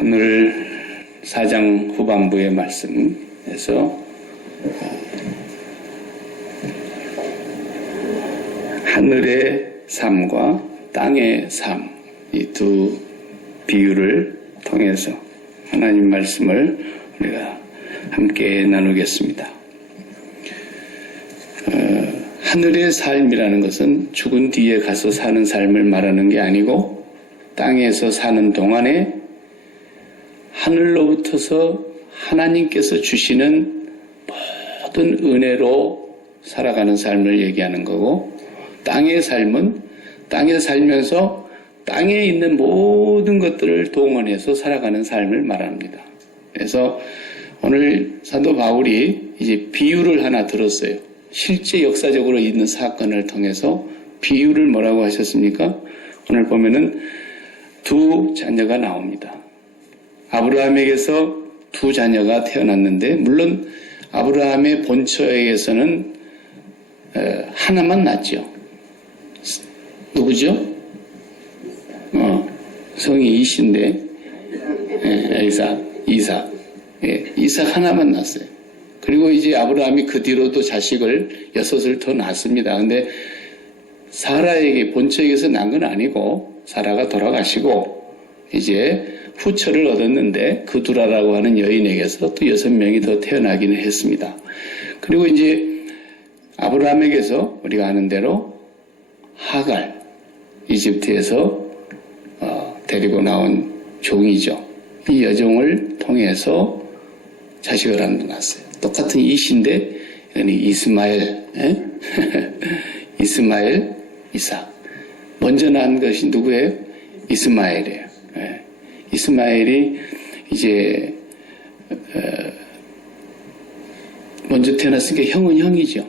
오늘 4장 후반부의 말씀에서 하늘의 삶과 땅의 삶, 이 두 비유를 통해서 하나님 말씀을 우리가 함께 나누겠습니다. 하늘의 삶이라는 것은 죽은 뒤에 가서 사는 삶을 말하는 게 아니고 땅에서 사는 동안에 하늘로부터서 하나님께서 주시는 모든 은혜로 살아가는 삶을 얘기하는 거고, 땅의 삶은 땅에 살면서 땅에 있는 모든 것들을 동원해서 살아가는 삶을 말합니다. 그래서 오늘 사도 바울이 이제 비유를 하나 들었어요. 실제 역사적으로 있는 사건을 통해서 비유를 뭐라고 하셨습니까? 오늘 보면은 두 자녀가 나옵니다. 아브라함에게서 두 자녀가 태어났는데, 물론 아브라함의 본처에게서는 하나만 낳죠. 누구죠? 성이 이신데, 이삭 하나만 낳았어요. 그리고 이제 아브라함이 그 뒤로도 자식을 6을 더 낳습니다. 근데 사라에게, 본처에게서 낳은 건 아니고, 사라가 돌아가시고, 이제 후처를 얻었는데, 그두라라고 하는 여인에게서 또 6명이 더 태어나기는 했습니다. 그리고 이제 아브라함에게서 우리가 아는 대로 하갈, 이집트에서 데리고 나온 종이죠. 이 여종을 통해서 자식을 하나 낳았어요. 똑같은 이신데 이스마엘, 이스마엘, 이삭. 먼저 낳은 것이 누구예요? 이스마엘이에요. 이스마엘이 이제 먼저 태어났으니까 형은 형이죠.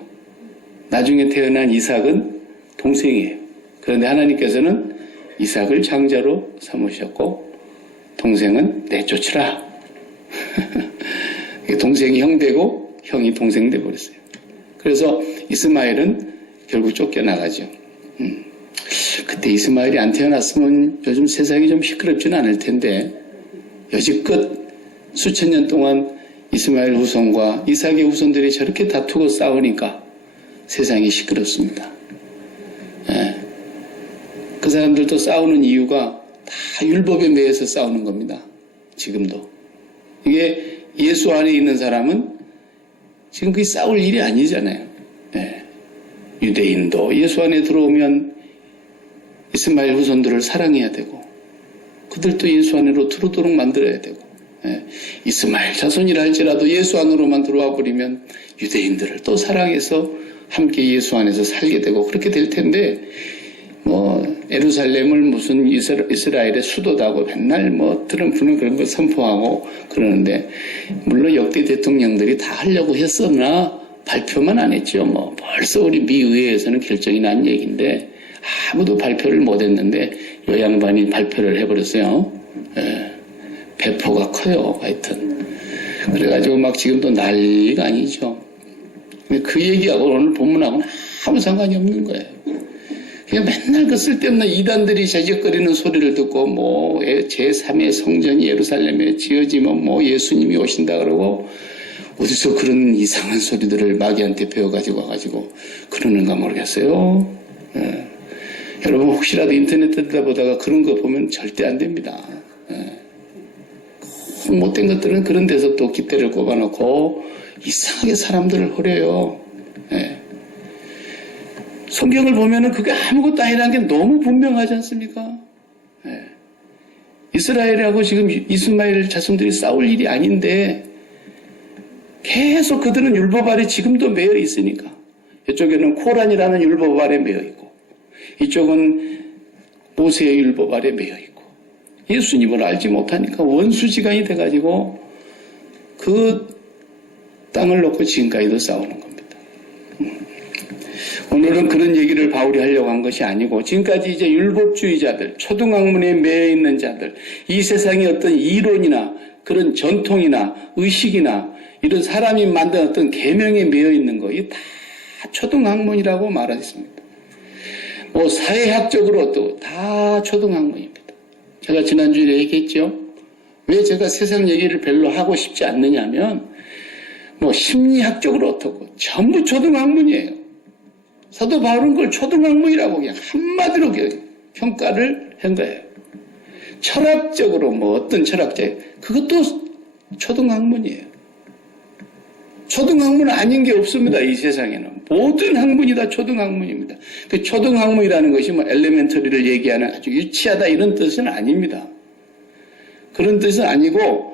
나중에 태어난 이삭은 동생이에요. 그런데 하나님께서는 이삭을 장자로 삼으셨고 동생은 내쫓으라. 동생이 형 되고 형이 동생 되어버렸어요. 그래서 이스마엘은 결국 쫓겨나가죠. 그때 이스마엘이 안 태어났으면 요즘 세상이 좀 시끄럽지는 않을 텐데, 여지껏 수천 년 동안 이스마엘 후손과 이삭의 후손들이 저렇게 다투고 싸우니까 세상이 시끄럽습니다. 그 사람들도 싸우는 이유가 다 율법에 매여서 싸우는 겁니다. 지금도. 이게 예수 안에 있는 사람은 지금 그게 싸울 일이 아니잖아요. 유대인도 예수 안에 들어오면 이스마엘 후손들을 사랑해야 되고, 그들도 예수 안으로 들어오도록 만들어야 되고, 이스마엘 자손이라 할지라도 예수 안으로만 들어와 버리면 유대인들을 또 사랑해서 함께 예수 안에서 살게 되고 그렇게 될 텐데, 예루살렘을 무슨 이스라엘의 수도다고 맨날 트럼프는 그런 거 선포하고 그러는데, 물론 역대 대통령들이 다 하려고 했었나 발표만 안 했죠. 벌써 우리 미 의회에서는 결정이 난 얘기인데 아무도 발표를 못 했는데 요 양반이 발표를 해버렸어요. 배포가 커요. 하여튼 그래가지고 막 지금도 난리가 아니죠. 그 얘기하고 오늘 본문하고는 아무 상관이 없는 거예요. 그냥 맨날 그 쓸데없는 이단들이 저적거리는 소리를 듣고 제3의 성전이 예루살렘에 지어지면 예수님이 오신다 그러고, 어디서 그런 이상한 소리들을 마귀한테 배워가지고 와가지고 그러는가 모르겠어요. 여러분 혹시라도 인터넷에 들여다보다가 그런 거 보면 절대 안 됩니다. 못된 것들은 그런 데서 또 깃대를 꼽아놓고 이상하게 사람들을 호려요. 성경을 보면은 그게 아무것도 아니라는 게 너무 분명하지 않습니까? 이스라엘하고 지금 이스마엘 자손들이 싸울 일이 아닌데 계속 그들은 율법 아래 지금도 매여 있으니까, 이쪽에는 코란이라는 율법 아래 매여 있고 이쪽은 모세의 율법 아래 매여 있고, 예수님을 알지 못하니까 원수지간이 돼가지고 그 땅을 놓고 지금까지도 싸우는 겁니다. 오늘은 그런 얘기를 바울이 하려고 한 것이 아니고, 지금까지 이제 율법주의자들, 초등학문에 매여 있는 자들, 이 세상의 어떤 이론이나 그런 전통이나 의식이나 이런 사람이 만든 어떤 계명에 매여 있는 거, 이게 다 초등학문이라고 말하겠습니다. 사회학적으로도 다 초등학문입니다. 제가 지난주에 얘기했죠. 왜 제가 세상 얘기를 별로 하고 싶지 않느냐면, 심리학적으로 어떻고, 전부 초등학문이에요. 사도 바울은 그걸 초등학문이라고 그냥 한마디로 평가를 한 거예요. 철학적으로 어떤 철학적, 그것도 초등학문이에요. 초등학문 아닌 게 없습니다. 이 세상에는. 모든 학문이 다 초등학문입니다. 그 초등학문이라는 것이 엘레멘터리를 얘기하는 아주 유치하다 이런 뜻은 아닙니다. 그런 뜻은 아니고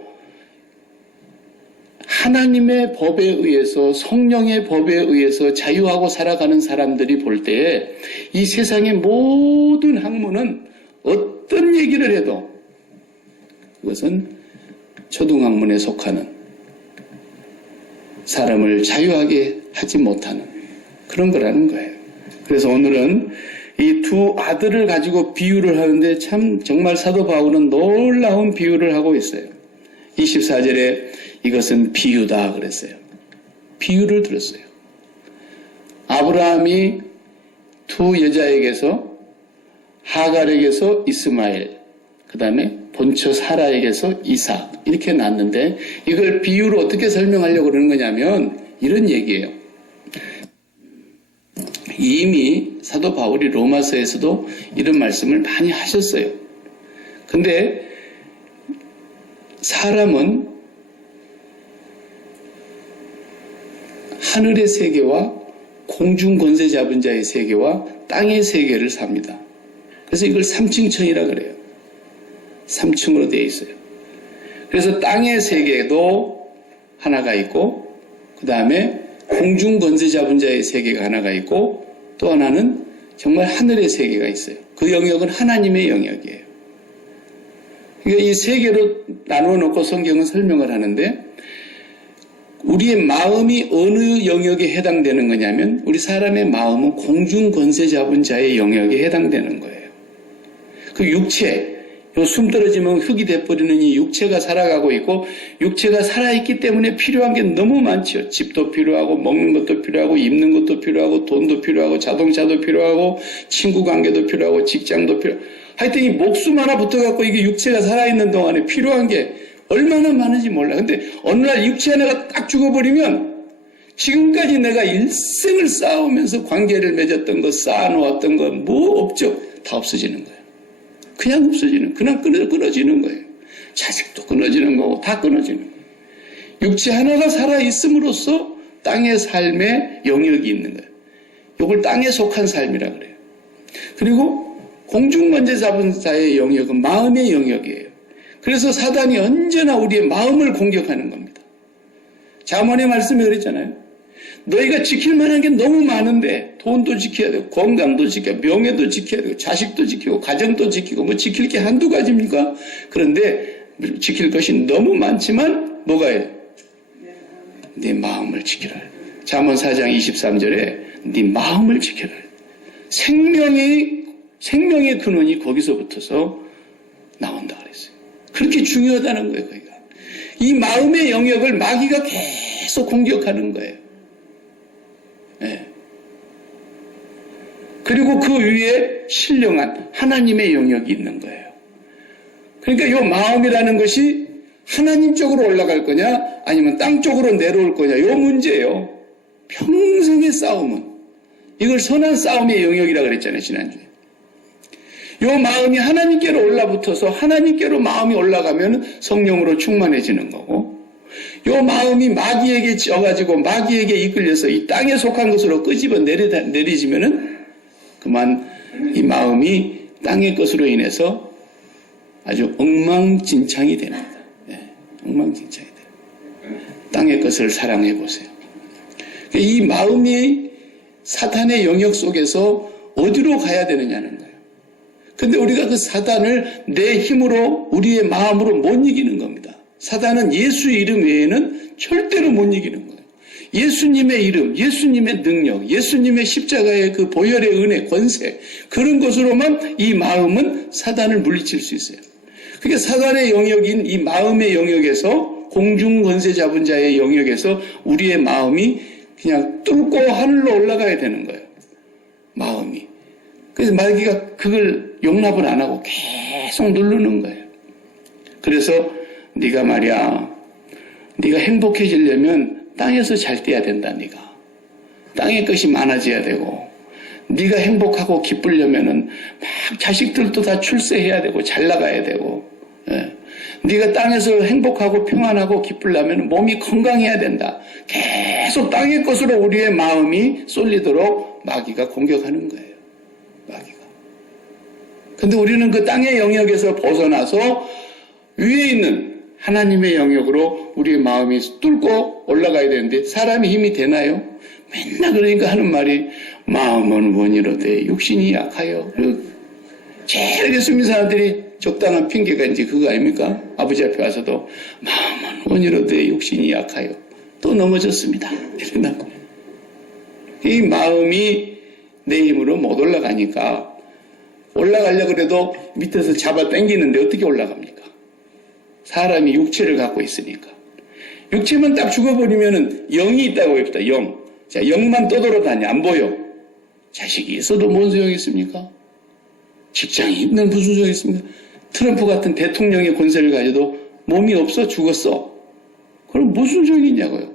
하나님의 법에 의해서 성령의 법에 의해서 자유하고 살아가는 사람들이 볼 때에 이 세상의 모든 학문은 어떤 얘기를 해도 그것은 초등학문에 속하는 사람을 자유하게 하지 못하는 그런 거라는 거예요. 그래서 오늘은 이 두 아들을 가지고 비유를 하는데 참 정말 사도 바울은 놀라운 비유를 하고 있어요. 24절에 이것은 비유다 그랬어요. 비유를 들었어요. 아브라함이 두 여자에게서 하갈에게서 이스마엘, 그 다음에 본처 사라에게서 이삭 이렇게 낳았는데 이걸 비유로 어떻게 설명하려고 그러는 거냐면 이런 얘기예요. 이미 사도 바울이 로마서에서도 이런 말씀을 많이 하셨어요. 근데 사람은 하늘의 세계와 공중 권세 잡은 자의 세계와 땅의 세계를 삽니다. 그래서 이걸 삼층천이라 그래요. 3층으로 되어 있어요. 그래서 땅의 세계도 하나가 있고 그 다음에 공중 권세 잡은 자의 세계가 하나가 있고 또 하나는 정말 하늘의 세계가 있어요. 그 영역은 하나님의 영역이에요. 그러니까 이 세 개로 나누어 놓고 성경은 설명을 하는데 우리의 마음이 어느 영역에 해당되는 거냐면 우리 사람의 마음은 공중 권세 잡은 자의 영역에 해당되는 거예요. 그 육체, 숨 떨어지면 흙이 돼버리는 이 육체가 살아가고 있고 육체가 살아있기 때문에 필요한 게 너무 많죠. 집도 필요하고 먹는 것도 필요하고 입는 것도 필요하고 돈도 필요하고 자동차도 필요하고 친구 관계도 필요하고 직장도 필요하고 하여튼 이 목숨 하나 붙어갖고 이게 육체가 살아있는 동안에 필요한 게 얼마나 많은지 몰라. 근데 어느 날 육체 하나가 딱 죽어버리면 지금까지 내가 일생을 쌓으면서 관계를 맺었던 거 쌓아놓았던 거 뭐 없죠. 다 없어지는 거예요. 그냥 없어지는, 그냥 끊어지는 거예요. 자식도 끊어지는 거고 다 끊어지는 거예요. 육체 하나가 살아있음으로써 땅의 삶의 영역이 있는 거예요. 이걸 땅에 속한 삶이라 그래요. 그리고 공중권세 잡은 자의 영역은 마음의 영역이에요. 그래서 사단이 언제나 우리의 마음을 공격하는 겁니다. 잠언의 말씀에 그랬잖아요. 너희가 지킬 만한 게 너무 많은데 돈도 지켜야 되고 건강도 지켜야 되고 명예도 지켜야 되고 자식도 지키고 가정도 지키고 지킬 게 한두 가지입니까? 그런데 지킬 것이 너무 많지만 뭐가 해요? 네 마음을 지켜라. 잠언 4장 23절에 네 마음을 지켜라. 생명의 근원이 거기서부터서 나온다 그랬어요. 그렇게 중요하다는 거예요. 거기가. 이 마음의 영역을 마귀가 계속 공격하는 거예요. 네. 그리고 그 위에 신령한 하나님의 영역이 있는 거예요. 그러니까 이 마음이라는 것이 하나님 쪽으로 올라갈 거냐 아니면 땅 쪽으로 내려올 거냐 이 문제예요. 평생의 싸움은 이걸 선한 싸움의 영역이라고 그랬잖아요. 지난주에. 이 마음이 하나님께로 올라붙어서 하나님께로 마음이 올라가면 성령으로 충만해지는 거고 이 마음이 마귀에게 져가지고 마귀에게 이끌려서 이 땅에 속한 것으로 끄집어 내리지면은 그만 이 마음이 땅의 것으로 인해서 아주 엉망진창이 됩니다. 네, 엉망진창이 돼요. 땅의 것을 사랑해 보세요. 이 마음이 사탄의 영역 속에서 어디로 가야 되느냐는 거예요. 근데 우리가 그 사단을 내 힘으로 우리의 마음으로 못 이기는 겁니다. 사단은 예수 이름 외에는 절대로 못 이기는 거예요. 예수님의 이름, 예수님의 능력, 예수님의 십자가의 그 보혈의 은혜, 권세 그런 것으로만 이 마음은 사단을 물리칠 수 있어요. 그게 사단의 영역인 이 마음의 영역에서 공중 권세 잡은 자의 영역에서 우리의 마음이 그냥 뚫고 하늘로 올라가야 되는 거예요. 마음이. 그래서 마귀가 그걸 용납을 안 하고 계속 누르는 거예요. 그래서 네가 말이야, 네가 행복해지려면 땅에서 잘 떼야 된다. 네가 땅의 것이 많아져야 되고, 네가 행복하고 기쁘려면은 막 자식들도 다 출세해야 되고 잘 나가야 되고, 예. 네가 땅에서 행복하고 평안하고 기쁘려면 몸이 건강해야 된다. 계속 땅의 것으로 우리의 마음이 쏠리도록 마귀가 공격하는 거예요. 마귀가. 근데 우리는 그 땅의 영역에서 벗어나서 위에 있는 하나님의 영역으로 우리의 마음이 뚫고 올라가야 되는데 사람이 힘이 되나요? 맨날 그러니까 하는 말이 마음은 원이로되 육신이 약하여. 제일 예수님 사람들이 적당한 핑계가 이제 그거 아닙니까? 아버지 앞에 와서도 마음은 원이로되 육신이 약하여 또 넘어졌습니다. 이 마음이 내 힘으로 못 올라가니까 올라가려고 해도 밑에서 잡아 당기는데 어떻게 올라갑니까? 사람이 육체를 갖고 있으니까. 육체만 딱 죽어버리면은 영이 있다고 합시다. 영. 자, 영만 떠돌아다니 안 보여. 자식이 있어도 뭔 소용이 있습니까? 직장이 있는 무슨 소용이 있습니까? 트럼프 같은 대통령의 권세를 가져도 몸이 없어 죽었어. 그럼 무슨 소용이 있냐고요.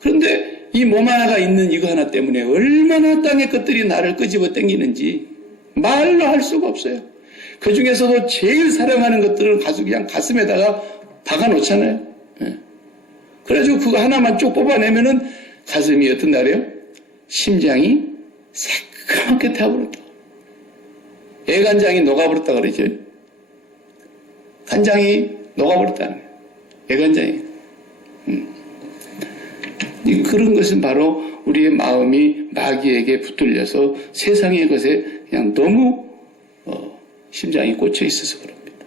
그런데 이 몸 하나가 있는 이거 하나 때문에 얼마나 땅의 것들이 나를 끄집어 당기는지 말로 할 수가 없어요. 그 중에서도 제일 사랑하는 것들은 그냥 가슴에다가 박아 놓잖아요. 네. 그래가지고 그거 하나만 쭉 뽑아내면은 가슴이 어떤 날이에요? 심장이 새까맣게 타버렸다. 애간장이 녹아버렸다 그러죠. 간장이 녹아버렸다는 거예요. 애간장이. 그런 것은 바로 우리의 마음이 마귀에게 붙들려서 세상의 것에 그냥 너무 심장이 꽂혀 있어서 그럽니다.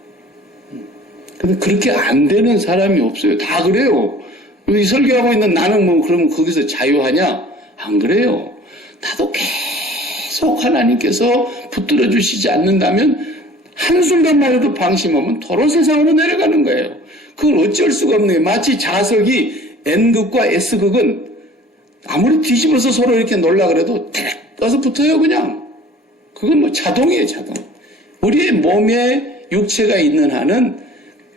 근데 그렇게 안 되는 사람이 없어요. 다 그래요. 여기 설교하고 있는 나는 뭐 그러면 거기서 자유하냐? 안 그래요. 나도 계속 하나님께서 붙들어 주시지 않는다면 한순간만 해도 방심하면 도로 세상으로 내려가는 거예요. 그걸 어쩔 수가 없네요. 마치 자석이 N극과 S극은 아무리 뒤집어서 서로 이렇게 놀라 그래도 딱 떠서 붙어요, 그냥. 그건 뭐 자동이에요, 자동. 우리의 몸에 육체가 있는 한은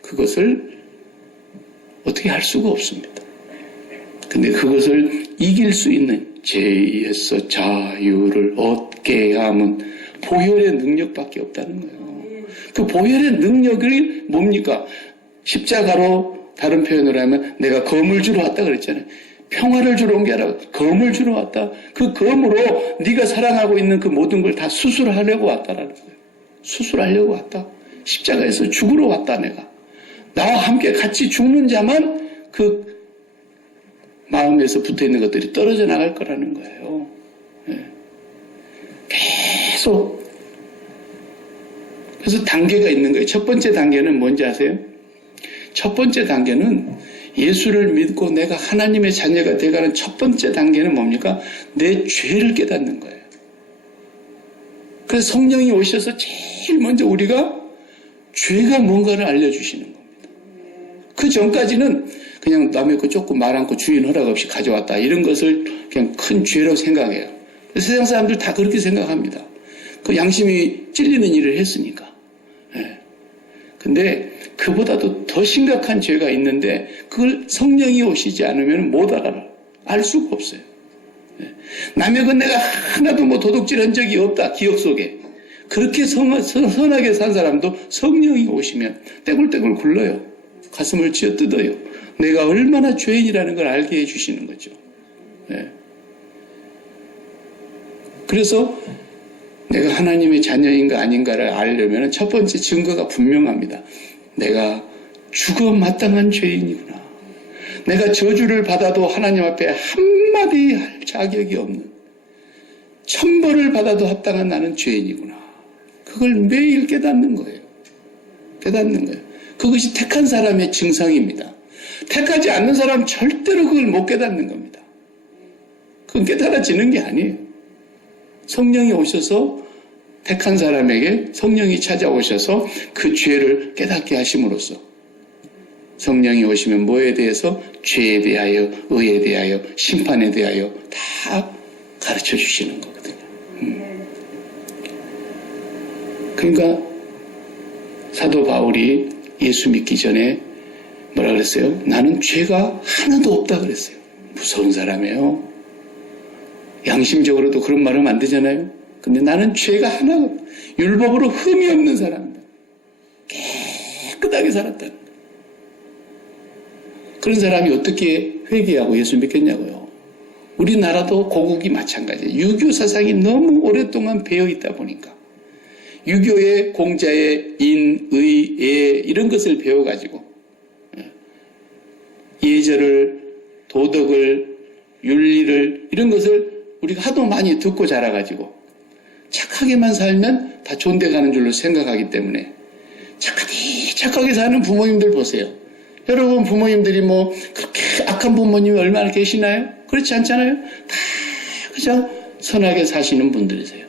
그것을 어떻게 할 수가 없습니다. 근데 그것을 이길 수 있는 죄에서 자유를 얻게 함은 보혈의 능력밖에 없다는 거예요. 그 보혈의 능력이 뭡니까? 십자가로 다른 표현으로 하면 내가 검을 주러 왔다 그랬잖아요. 평화를 주러 온 게 아니라 검을 주러 왔다. 그 검으로 네가 사랑하고 있는 그 모든 걸 다 수술하려고 왔다라는 거예요. 수술하려고 왔다. 십자가에서 죽으러 왔다 내가. 나와 함께 같이 죽는 자만 그 마음에서 붙어있는 것들이 떨어져 나갈 거라는 거예요. 네. 계속. 그래서 단계가 있는 거예요. 첫 번째 단계는 뭔지 아세요? 첫 번째 단계는 예수를 믿고 내가 하나님의 자녀가 되어가는 첫 번째 단계는 뭡니까? 내 죄를 깨닫는 거예요. 그래서 성령이 오셔서 제일 먼저 우리가 죄가 뭔가를 알려주시는 겁니다. 그 전까지는 그냥 남의 거 조금 말 않고 주인 허락 없이 가져왔다. 이런 것을 그냥 큰 죄라고 생각해요. 세상 사람들 다 그렇게 생각합니다. 그 양심이 찔리는 일을 했으니까. 네. 근데 그보다도 더 심각한 죄가 있는데 그걸 성령이 오시지 않으면 못 알아. 알 수가 없어요. 네. 남의 건 내가 하나도 뭐 도둑질한 적이 없다. 기억 속에. 그렇게 선하게 산 사람도 성령이 오시면 떼굴떼굴 굴러요. 가슴을 쥐어뜯어요. 내가 얼마나 죄인이라는 걸 알게 해주시는 거죠. 네. 그래서 내가 하나님의 자녀인가 아닌가를 알려면 첫 번째 증거가 분명합니다. 내가 죽어 마땅한 죄인이구나. 내가 저주를 받아도 하나님 앞에 한마디 할 자격이 없는, 천벌을 받아도 합당한 나는 죄인이구나. 그걸 매일 깨닫는 거예요. 깨닫는 거예요. 그것이 택한 사람의 증상입니다. 택하지 않는 사람은 절대로 그걸 못 깨닫는 겁니다. 그건 깨달아지는 게 아니에요. 성령이 오셔서 택한 사람에게 성령이 찾아오셔서 그 죄를 깨닫게 하심으로써 성령이 오시면 뭐에 대해서? 죄에 대하여, 의에 대하여, 심판에 대하여 다 가르쳐 주시는 거거든요. 그러니까 사도 바울이 예수 믿기 전에 뭐라 그랬어요? 나는 죄가 하나도 없다 그랬어요. 무서운 사람이에요. 양심적으로도 그런 말 하면 안 되잖아요. 근데 나는 죄가 하나도 없다. 율법으로 흠이 없는 사람이다. 깨끗하게 살았다. 그런 사람이 어떻게 회개하고 예수 믿겠냐고요. 우리나라도 고국이 마찬가지예요. 유교 사상이 너무 오랫동안 배어 있다 보니까 유교의 공자의 인, 의, 예 이런 것을 배워가지고 예절을, 도덕을, 윤리를 이런 것을 우리가 하도 많이 듣고 자라가지고 착하게만 살면 다 좋은 데 가는 줄로 생각하기 때문에 착하게 사는 부모님들 보세요. 여러분 부모님들이 뭐 그렇게 악한 부모님이 얼마나 계시나요? 그렇지 않잖아요? 다 그냥 선하게 사시는 분들이세요.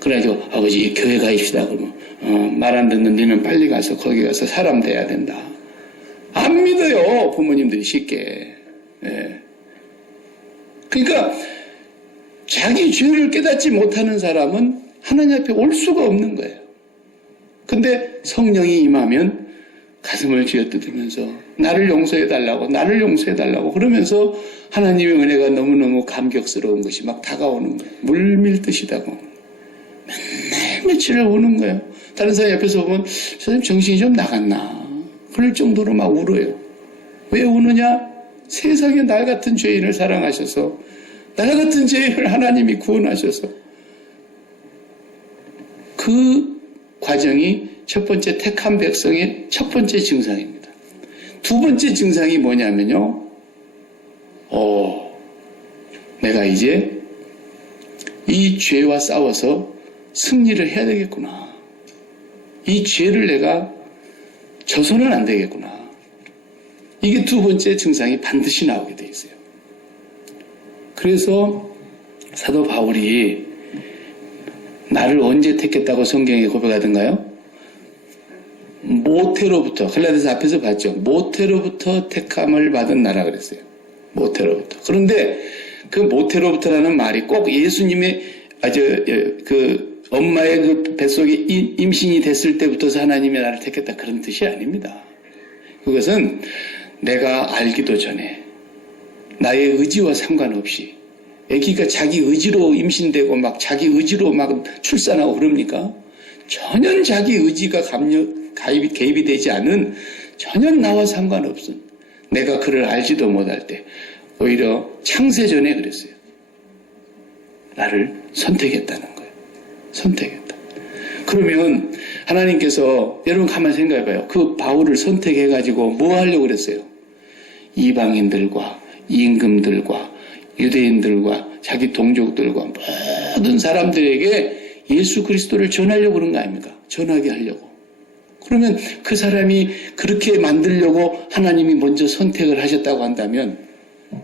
그래가지고 아버지 교회 가입시다 그러면 말 안 듣는 니는 빨리 가서 거기 가서 사람 돼야 된다. 안 믿어요 부모님들이 쉽게. 예. 그러니까 자기 죄를 깨닫지 못하는 사람은 하나님 앞에 올 수가 없는 거예요. 근데 성령이 임하면 가슴을 쥐어뜯으면서 나를 용서해달라고 나를 용서해달라고 그러면서 하나님의 은혜가 너무너무 감격스러운 것이 막 다가오는 거예요. 물밀듯이 다가오는 거예요. 맨날 며칠을 오는 거예요. 다른 사람 옆에서 보면 선생님 정신이 좀 나갔나 그럴 정도로 막 울어요. 왜 우느냐? 세상에 날 같은 죄인을 사랑하셔서 날 같은 죄인을 하나님이 구원하셔서 그 과정이 첫 번째 택한 백성의 첫 번째 증상입니다. 두 번째 증상이 뭐냐면요. 내가 이제 이 죄와 싸워서 승리를 해야 되겠구나. 이 죄를 내가 져서는 안 되겠구나. 이게 두 번째 증상이 반드시 나오게 돼 있어요. 그래서 사도 바울이 나를 언제 택했다고 성경에 고백하던가요? 모태로부터, 갈라디아서 앞에서 봤죠. 모태로부터 택함을 받은 나라 그랬어요. 모태로부터. 그런데 그 모태로부터라는 말이 꼭 예수님의 엄마의 그 뱃속에 임신이 됐을 때부터 하나님이 나를 택했다 그런 뜻이 아닙니다. 그것은 내가 알기도 전에 나의 의지와 상관없이 아기가 자기 의지로 임신되고 막 자기 의지로 막 출산하고 그럽니까? 전혀 자기 의지가 개입이 되지 않은 전혀 나와 상관없은 내가 그를 알지도 못할 때 오히려 창세전에 그랬어요. 나를 선택했다는 거예요. 선택했다. 그러면 하나님께서 여러분 가만히 생각해봐요. 그 바울을 선택해가지고 뭐 하려고 그랬어요? 이방인들과 임금들과 유대인들과 자기 동족들과 모든 사람들에게 예수 그리스도를 전하려고 그런 거 아닙니까? 전하게 하려고. 그러면 그 사람이 그렇게 만들려고 하나님이 먼저 선택을 하셨다고 한다면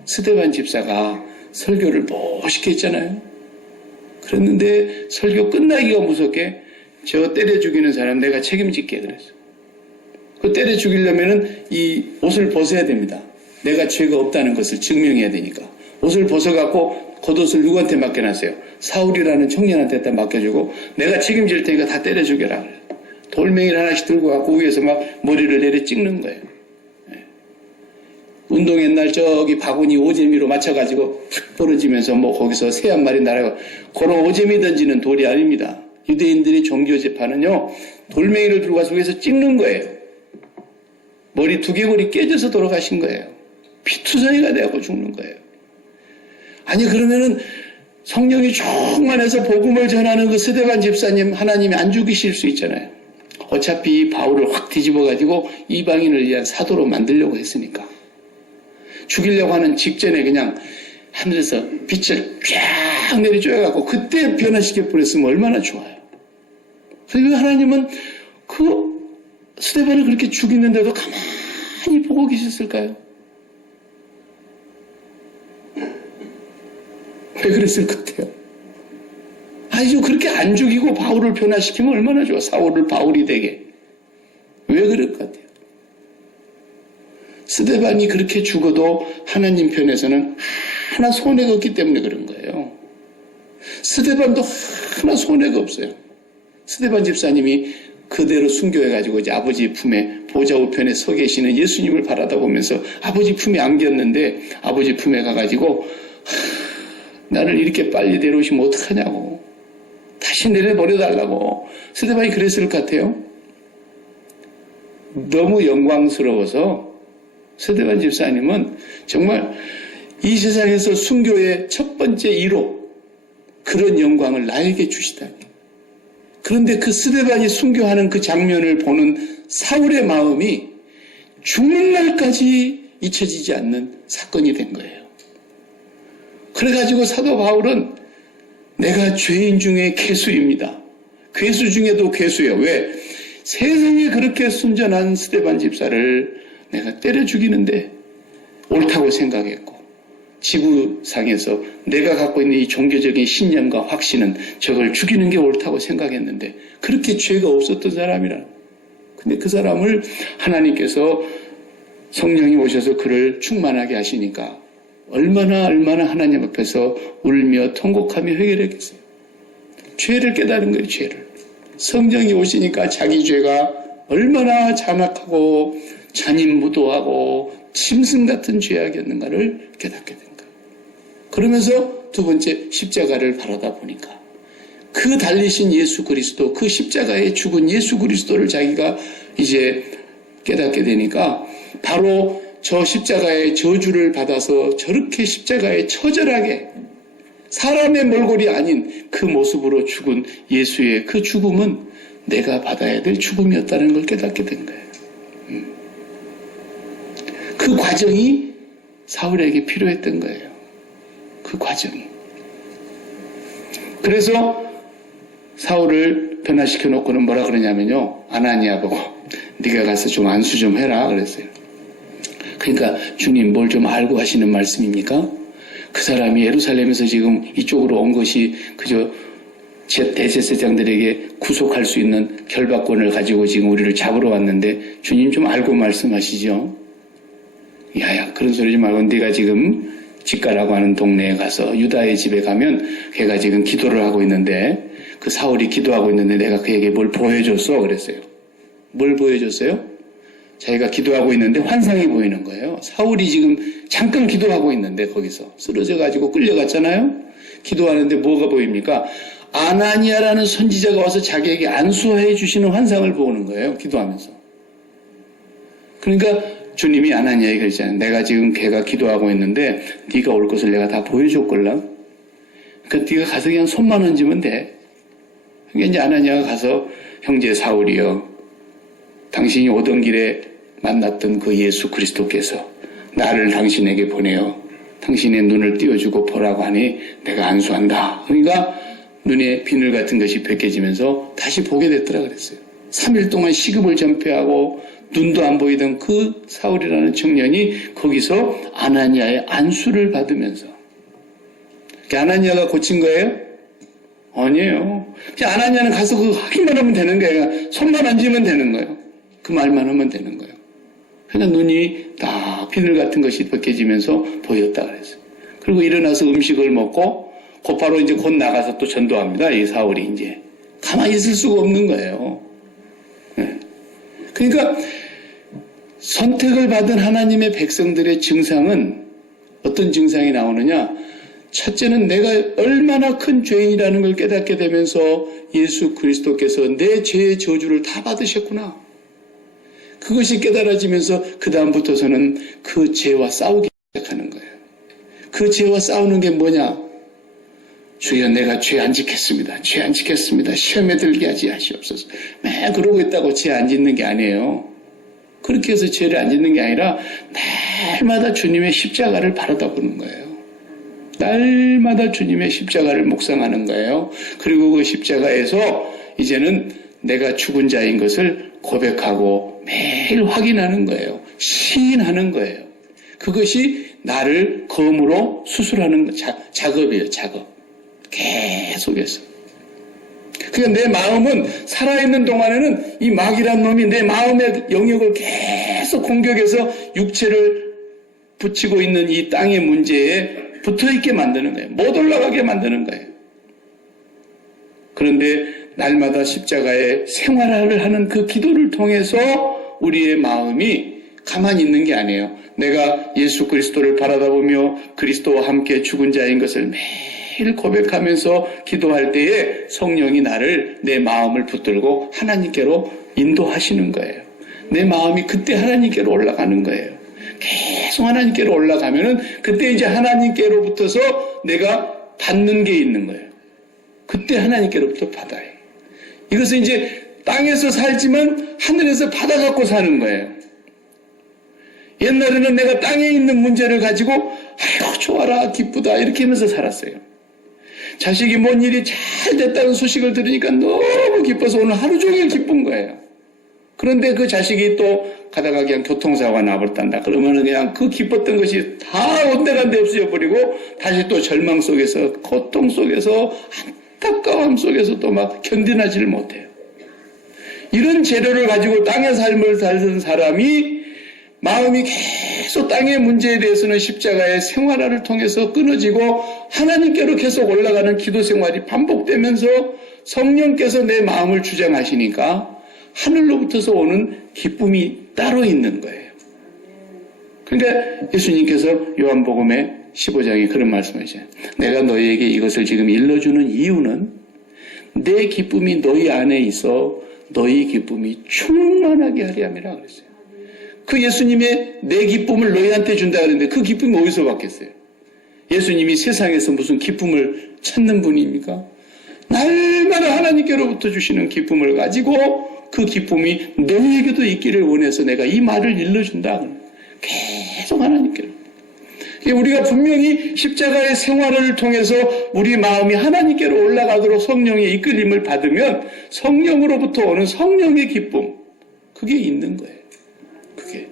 스데반 집사가 설교를 멋있게 했잖아요. 그랬는데 설교 끝나기가 무섭게 저 때려 죽이는 사람 내가 책임질게 그랬어요. 그 때려 죽이려면은 이 옷을 벗어야 됩니다. 내가 죄가 없다는 것을 증명해야 되니까. 옷을 벗어갖고 겉옷을 누구한테 맡겨놨어요? 사울이라는 청년한테 맡겨주고 내가 책임질 테니까 다 때려 죽여라. 돌멩이를 하나씩 들고 갖고 위에서 막 머리를 내려 찍는 거예요. 운동 옛날 저기 바구니 오재미로 맞춰가지고 탁 벌어지면서 뭐 거기서 새 한 마리 날아가 그런 오재미 던지는 돌이 아닙니다. 유대인들의 종교 재판은요 돌멩이를 들고 가서 위에서 찍는 거예요. 머리 두개골이 깨져서 돌아가신 거예요. 피투성이가 되고 죽는 거예요. 아니 그러면은 성령이 충만해서 복음을 전하는 그 스데반 집사님 하나님이 안 죽이실 수 있잖아요. 어차피 이 바울을 확 뒤집어가지고 이방인을 위한 사도로 만들려고 했으니까. 죽이려고 하는 직전에 그냥 하늘에서 빛을 쫙 내려줘갖고 그때 변화시켜 버렸으면 얼마나 좋아요. 그리고 하나님은 그 스데반을 그렇게 죽이는데도 가만히 보고 계셨을까요? 왜 그랬을 것 같아요? 아니죠. 그렇게 안 죽이고 바울을 변화시키면 얼마나 좋아. 사울을 바울이 되게. 왜 그럴 것 같아요? 스데반이 그렇게 죽어도 하나님 편에서는 하나 손해가 없기 때문에 그런 거예요. 스데반도 하나 손해가 없어요. 스데반 집사님이 그대로 순교해가지고 이제 아버지 품에 보좌 우편에 서 계시는 예수님을 바라다 보면서 아버지 품에 안겼는데 아버지 품에 가가지고 나를 이렇게 빨리 내려오시면 어떡하냐고. 다시 내려보내달라고. 스데반이 그랬을 것 같아요. 너무 영광스러워서 스데반 집사님은 정말 이 세상에서 순교의 첫 번째 1호 그런 영광을 나에게 주시다니. 그런데 그 스데반이 순교하는 그 장면을 보는 사울의 마음이 죽는 날까지 잊혀지지 않는 사건이 된 거예요. 그래가지고 사도 바울은 내가 죄인 중에 괴수입니다. 괴수 중에도 괴수예요. 왜? 세상에 그렇게 순전한 스데반 집사를 내가 때려 죽이는데 옳다고 생각했고 지구상에서 내가 갖고 있는 이 종교적인 신념과 확신은 저걸 죽이는 게 옳다고 생각했는데 그렇게 죄가 없었던 사람이라. 근데 그 사람을 하나님께서 성령이 오셔서 그를 충만하게 하시니까 얼마나 하나님 앞에서 울며 통곡하며 회개했겠어요. 죄를 깨달은 거예요. 죄를. 성령이 오시니까 자기 죄가 얼마나 잔악하고 잔인무도하고 짐승 같은 죄악이었는가를 깨닫게 된 거예요. 그러면서 두 번째 십자가를 바라다 보니까 그 달리신 예수 그리스도, 그 십자가에 죽은 예수 그리스도를 자기가 이제 깨닫게 되니까 바로 저 십자가의 저주를 받아서 저렇게 십자가에 처절하게 사람의 몰골이 아닌 그 모습으로 죽은 예수의 그 죽음은 내가 받아야 될 죽음이었다는 걸 깨닫게 된 거예요. 그 과정이 사울에게 필요했던 거예요. 그 과정이. 그래서 사울을 변화시켜 놓고는 뭐라 그러냐면요. 아나니아 보고 네가 가서 좀 안수 좀 해라 그랬어요. 그러니까 주님 뭘 좀 알고 하시는 말씀입니까? 그 사람이 예루살렘에서 지금 이쪽으로 온 것이 그저 대제사장들에게 구속할 수 있는 결박권을 가지고 지금 우리를 잡으러 왔는데 주님 좀 알고 말씀하시죠. 야야 그런 소리 좀 말고 네가 지금 직가라고 하는 동네에 가서 유다의 집에 가면 걔가 지금 기도를 하고 있는데 그 사울이 기도하고 있는데 내가 그에게 뭘 보여줬어 그랬어요. 뭘 보여줬어요? 자기가 기도하고 있는데 환상이 보이는 거예요. 사울이 지금 잠깐 기도하고 있는데 거기서 쓰러져가지고 끌려갔잖아요. 기도하는데 뭐가 보입니까? 아나니아라는 선지자가 와서 자기에게 안수해 주시는 환상을 보는 거예요. 기도하면서. 그러니까 주님이 아나니아에게 그랬잖아요. 내가 지금 걔가 기도하고 있는데 네가 올 것을 내가 다 보여줬걸랑. 그러니까 네가 가서 그냥 손만 얹으면 돼. 그러니까 이제 아나니아가 가서 형제 사울이여 당신이 오던 길에 만났던 그 예수 그리스도께서 나를 당신에게 보내어 당신의 눈을 띄워주고 보라고 하니 내가 안수한다. 그러니까 눈에 비늘 같은 것이 벗겨지면서 다시 보게 됐더라 그랬어요. 3일 동안 시급을 전폐하고 눈도 안 보이던 그 사울이라는 청년이 거기서 아나니아의 안수를 받으면서 아나니아가 고친 거예요? 아니에요. 아나니아는 가서 그거 하기만 하면 되는 거예요. 손만 얹으면 되는 거예요. 그 말만 하면 되는 거예요. 그러니까 눈이 다 비늘 같은 것이 벗겨지면서 보였다 그랬어요. 그리고 일어나서 음식을 먹고 곧바로 이제 곧 나가서 또 전도합니다. 이 사울이 이제 가만히 있을 수가 없는 거예요. 네. 그러니까 선택을 받은 하나님의 백성들의 증상은 어떤 증상이 나오느냐? 첫째는 내가 얼마나 큰 죄인이라는 걸 깨닫게 되면서 예수 그리스도께서 내 죄의 저주를 다 받으셨구나. 그것이 깨달아지면서 그 다음부터서는 그 죄와 싸우기 시작하는 거예요. 그 죄와 싸우는 게 뭐냐? 주여 내가 죄 안 지켰습니다. 죄 안 지켰습니다. 시험에 들게 하지 하시옵소서. 매 그러고 있다고 죄 안 짓는 게 아니에요. 그렇게 해서 죄를 안 짓는 게 아니라 날마다 주님의 십자가를 바라다 보는 거예요. 날마다 주님의 십자가를 묵상하는 거예요. 그리고 그 십자가에서 이제는 내가 죽은 자인 것을 고백하고 매일 확인하는 거예요. 시인하는 거예요. 그것이 나를 검으로 수술하는 작업이에요. 작업. 계속해서. 그러니까 내 마음은 살아있는 동안에는 이 마귀란 놈이 내 마음의 영역을 계속 공격해서 육체를 붙이고 있는 이 땅의 문제에 붙어있게 만드는 거예요. 못 올라가게 만드는 거예요. 그런데 날마다 십자가의 생활을 하는 그 기도를 통해서 우리의 마음이 가만히 있는 게 아니에요. 내가 예수 그리스도를 바라다보며 그리스도와 함께 죽은 자인 것을 매일 고백하면서 기도할 때에 성령이 나를, 내 마음을 붙들고 하나님께로 인도하시는 거예요. 내 마음이 그때 하나님께로 올라가는 거예요. 계속 하나님께로 올라가면은 그때 이제 하나님께로부터서 내가 받는 게 있는 거예요. 그때 하나님께로부터 받아요. 이것은 이제 땅에서 살지만 하늘에서 받아갖고 사는 거예요. 옛날에는 내가 땅에 있는 문제를 가지고 아이고 좋아라 기쁘다 이렇게 하면서 살았어요. 자식이 뭔 일이 잘 됐다는 소식을 들으니까 너무 기뻐서 오늘 하루 종일 기쁜 거예요. 그런데 그 자식이 또 가다가 그냥 교통사고가 나버렸단다. 그러면 그냥 그 기뻤던 것이 다 온데간데 없어져 버리고 다시 또 절망 속에서, 고통 속에서, 안타까움 속에서 또 막 견디나지를 못해요. 이런 재료를 가지고 땅의 삶을 살던 사람이 마음이 계속 땅의 문제에 대해서는 십자가의 생활화를 통해서 끊어지고 하나님께로 계속 올라가는 기도 생활이 반복되면서 성령께서 내 마음을 주장하시니까 하늘로부터서 오는 기쁨이 따로 있는 거예요. 그러니까 예수님께서 요한복음의 15장에 그런 말씀하시잖아요. 내가 너희에게 이것을 지금 일러주는 이유는 내 기쁨이 너희 안에 있어 너희 기쁨이 충만하게 하려 함이라 그랬어요. 그 예수님의 내 기쁨을 너희한테 준다 그랬는데 그 기쁨이 어디서 받겠어요? 예수님이 세상에서 무슨 기쁨을 찾는 분입니까? 날마다 하나님께로부터 주시는 기쁨을 가지고 그 기쁨이 너희에게도 있기를 원해서 내가 이 말을 일러준다. 계속 하나님께로. 우리가 분명히 십자가의 생활을 통해서 우리 마음이 하나님께로 올라가도록 성령의 이끌림을 받으면 성령으로부터 오는 성령의 기쁨, 그게 있는 거예요. 그게.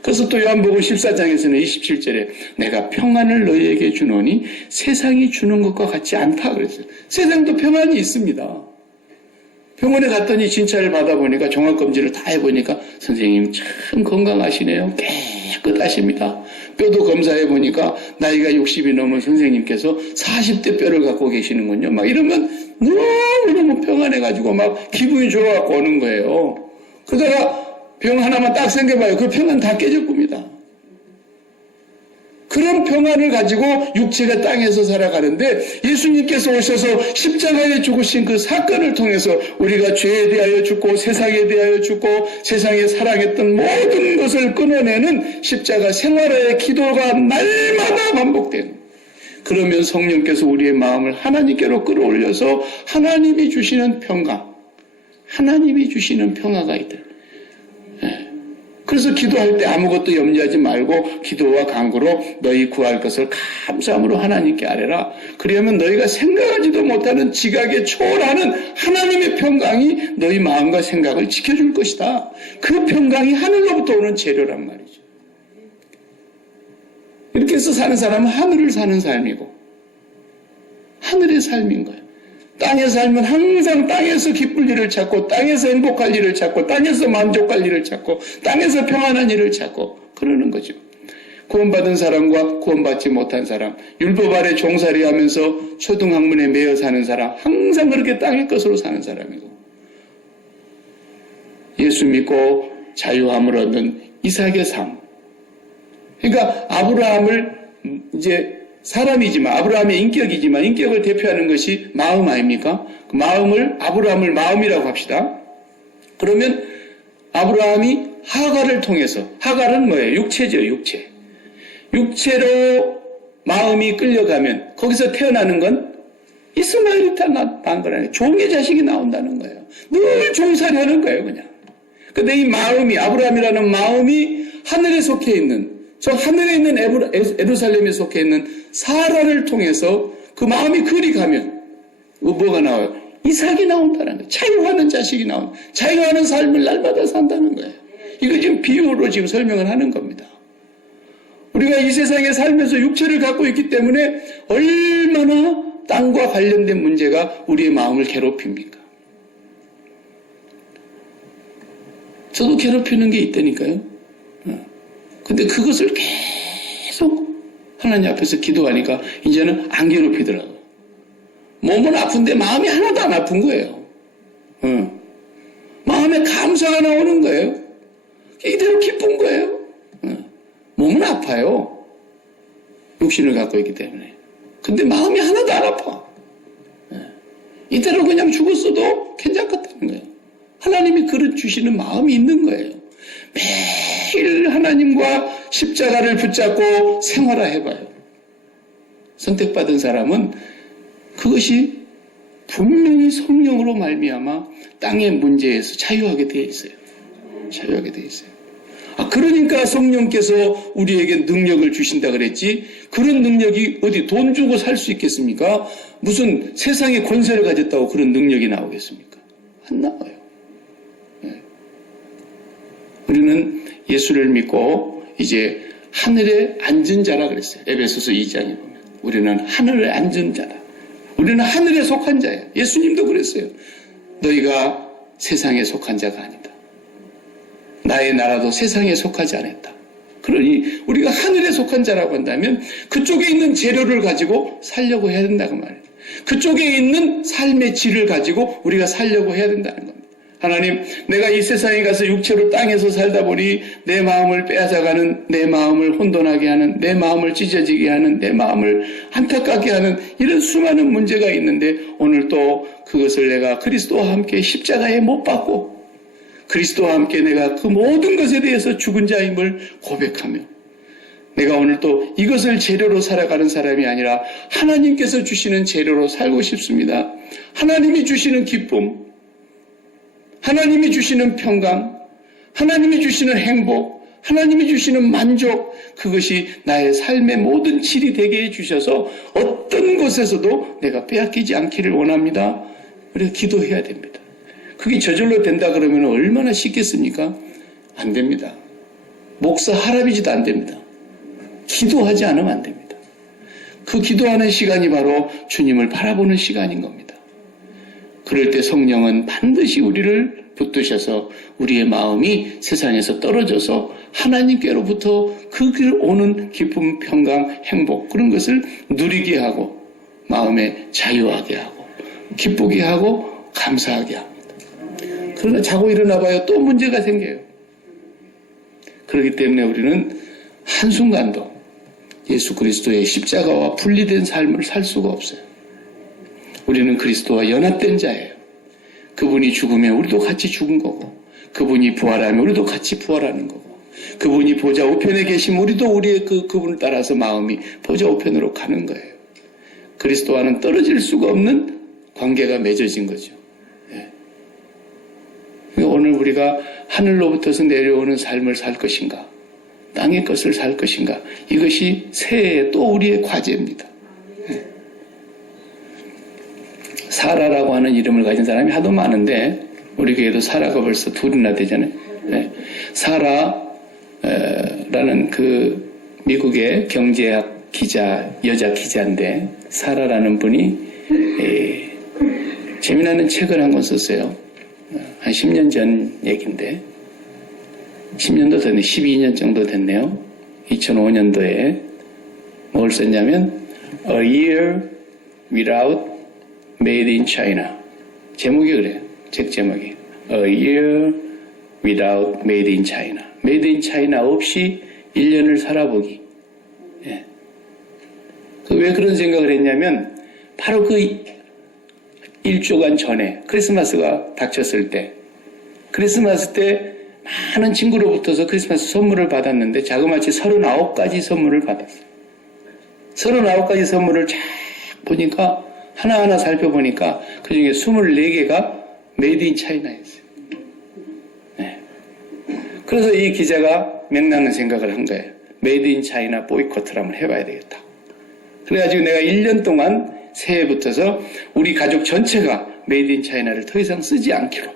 그래서 또 요한복음 14장에서는 27절에 내가 평안을 너희에게 주노니 세상이 주는 것과 같지 않다 그랬어요. 세상도 평안이 있습니다. 병원에 갔더니 진찰을 받아보니까 종합검진을 다 해보니까 선생님 참 건강하시네요. 깨끗하십니다. 뼈도 검사해보니까 나이가 60이 넘은 선생님께서 40대 뼈를 갖고 계시는군요. 막 이러면 너무너무 평안해가지고 막 기분이 좋아갖고 오는 거예요. 그러다가 병 하나만 딱 생겨봐요. 그 평안 다 깨져봅니다. 그런 평안을 가지고 육체가 땅에서 살아가는데 예수님께서 오셔서 십자가에 죽으신 그 사건을 통해서 우리가 죄에 대하여 죽고 세상에 대하여 죽고 세상에 사랑했던 모든 것을 끊어내는 십자가 생활의 기도가 날마다 반복되는, 그러면 성령께서 우리의 마음을 하나님께로 끌어올려서 하나님이 주시는 평강, 하나님이 주시는 평화가 있다. 그래서 기도할 때 아무것도 염려하지 말고 기도와 간구로 너희 구할 것을 감사함으로 하나님께 아뢰라. 그러면 너희가 생각하지도 못하는 지각에 초월하는 하나님의 평강이 너희 마음과 생각을 지켜줄 것이다. 그 평강이 하늘로부터 오는 재료란 말이죠. 이렇게 해서 사는 사람은 하늘을 사는 삶이고 하늘의 삶인 거예요. 땅에 살면 항상 땅에서 기쁠 일을 찾고 땅에서 행복할 일을 찾고 땅에서 만족할 일을 찾고 땅에서 평안한 일을 찾고 그러는 거죠. 구원받은 사람과 구원받지 못한 사람, 율법 아래 종살이 하면서 초등학문에 매여 사는 사람, 항상 그렇게 땅의 것으로 사는 사람이고, 예수 믿고 자유함을 얻는 이삭의 삶. 그러니까 아브라함을 이제 사람이지만 아브라함의 인격이지만 인격을 대표하는 것이 마음 아닙니까? 그 마음을, 아브라함을 마음이라고 합시다. 그러면 아브라함이 하갈을 통해서, 하갈은 뭐예요? 육체죠, 육체. 육체로 마음이 끌려가면 거기서 태어나는 건 이스마엘이 난 거라는, 종의 자식이 나온다는 거예요. 늘 종살이 하는 거예요, 그냥. 근데 이 마음이, 아브라함이라는 마음이 하늘에 속해 있는, 저 하늘에 있는 예루살렘에 속해 있는 사라를 통해서 그 마음이 그리 가면 뭐가 나와요? 이삭이 나온다는 거예요. 자유하는 자식이 나온, 자유하는 삶을 날마다 산다는 거예요. 이거 지금 비유로 지금 설명을 하는 겁니다. 우리가 이 세상에 살면서 육체를 갖고 있기 때문에 얼마나 땅과 관련된 문제가 우리의 마음을 괴롭힙니까? 저도 괴롭히는 게 있다니까요. 근데 그것을 계속 하나님 앞에서 기도하니까 이제는 안 괴롭히더라고요. 몸은 아픈데 마음이 하나도 안 아픈 거예요. 마음에 감사가 나오는 거예요. 이대로 기쁜 거예요. 몸은 아파요. 육신을 갖고 있기 때문에. 근데 마음이 하나도 안 아파. 이대로 그냥 죽었어도 괜찮겠다는 거예요. 하나님이 그릇 주시는 마음이 있는 거예요. 매일 하나님과 십자가를 붙잡고 생활해봐요. 선택받은 사람은 그것이 분명히 성령으로 말미암아 땅의 문제에서 자유하게 되어 있어요. 자유하게 되어 있어요. 그러니까 성령께서 우리에게 능력을 주신다 그랬지, 그런 능력이 어디 돈 주고 살 수 있겠습니까? 무슨 세상의 권세를 가졌다고 그런 능력이 나오겠습니까? 안 나와요. 우리는 예수를 믿고 이제 하늘에 앉은 자라 그랬어요. 에베소서 2장에 보면 우리는 하늘에 앉은 자라. 우리는 하늘에 속한 자예요. 예수님도 그랬어요. 너희가 세상에 속한 자가 아니다. 나의 나라도 세상에 속하지 않았다. 그러니 우리가 하늘에 속한 자라고 한다면 그쪽에 있는 재료를 가지고 살려고 해야 된다고 말이에요. 그쪽에 있는 삶의 질을 가지고 우리가 살려고 해야 된다는 겁니다. 하나님, 내가 이 세상에 가서 육체로 땅에서 살다 보니 내 마음을 빼앗아가는, 내 마음을 혼돈하게 하는, 내 마음을 찢어지게 하는, 내 마음을 안타깝게 하는 이런 수많은 문제가 있는데 오늘 또 그것을 내가 그리스도와 함께 십자가에 못 박고 그리스도와 함께 내가 그 모든 것에 대해서 죽은 자임을 고백하며 내가 오늘 또 이것을 재료로 살아가는 사람이 아니라 하나님께서 주시는 재료로 살고 싶습니다. 하나님이 주시는 기쁨, 하나님이 주시는 평강, 하나님이 주시는 행복, 하나님이 주시는 만족, 그것이 나의 삶의 모든 질이 되게 해주셔서 어떤 곳에서도 내가 빼앗기지 않기를 원합니다. 그래서 기도해야 됩니다. 그게 저절로 된다 그러면 얼마나 쉽겠습니까? 안 됩니다. 목사 할아버지도 안 됩니다. 기도하지 않으면 안 됩니다. 그 기도하는 시간이 바로 주님을 바라보는 시간인 겁니다. 그럴 때 성령은 반드시 우리를 붙드셔서 우리의 마음이 세상에서 떨어져서 하나님께로부터 그 길 오는 기쁨, 평강, 행복 그런 것을 누리게 하고 마음에 자유하게 하고 기쁘게 하고 감사하게 합니다. 그러나 자고 일어나 봐요. 또 문제가 생겨요. 그렇기 때문에 우리는 한순간도 예수 그리스도의 십자가와 분리된 삶을 살 수가 없어요. 우리는 그리스도와 연합된 자예요. 그분이 죽으면 우리도 같이 죽은 거고, 그분이 부활하면 우리도 같이 부활하는 거고, 그분이 보좌 우편에 계시면 우리도 우리의 그분을 따라서 마음이 보좌 우편으로 가는 거예요. 그리스도와는 떨어질 수가 없는 관계가 맺어진 거죠. 오늘 우리가 하늘로부터서 내려오는 삶을 살 것인가, 땅의 것을 살 것인가, 이것이 새해의 또 우리의 과제입니다. 사라라고 하는 이름을 가진 사람이 하도 많은데 우리 교회도 사라가 벌써 둘이나 되잖아요. 사라라는 그 미국의 경제학 기자, 여자 기자인데 사라라는 분이 재미나는 책을 한 권 썼어요. 한 10년 전 얘기인데 10년도 됐네. 12년 정도 됐네요. 2005년도에 뭘 썼냐면 A Year Without Made in China. 제목이 그래요. 책 제목이 A Year Without Made in China. Made in China 없이 1년을 살아보기. 왜 그런 생각을 했냐면 바로 그 1주간 전에 크리스마스가 닥쳤을 때 크리스마스 때 많은 친구로부터서 크리스마스 선물을 받았는데 자그마치 39가지 선물을 받았어요. 39가지 선물을 쫙 보니까 하나하나 살펴보니까 그 중에 24개가 메이드 인 차이나였어요. 그래서 이 기자가 맥락는 생각을 한 거예요. 메이드 인 차이나 보이콧을 한번 해봐야 되겠다. 그래가지고 내가 1년 동안 새해부터서 우리 가족 전체가 메이드 인 차이나를 더 이상 쓰지 않기로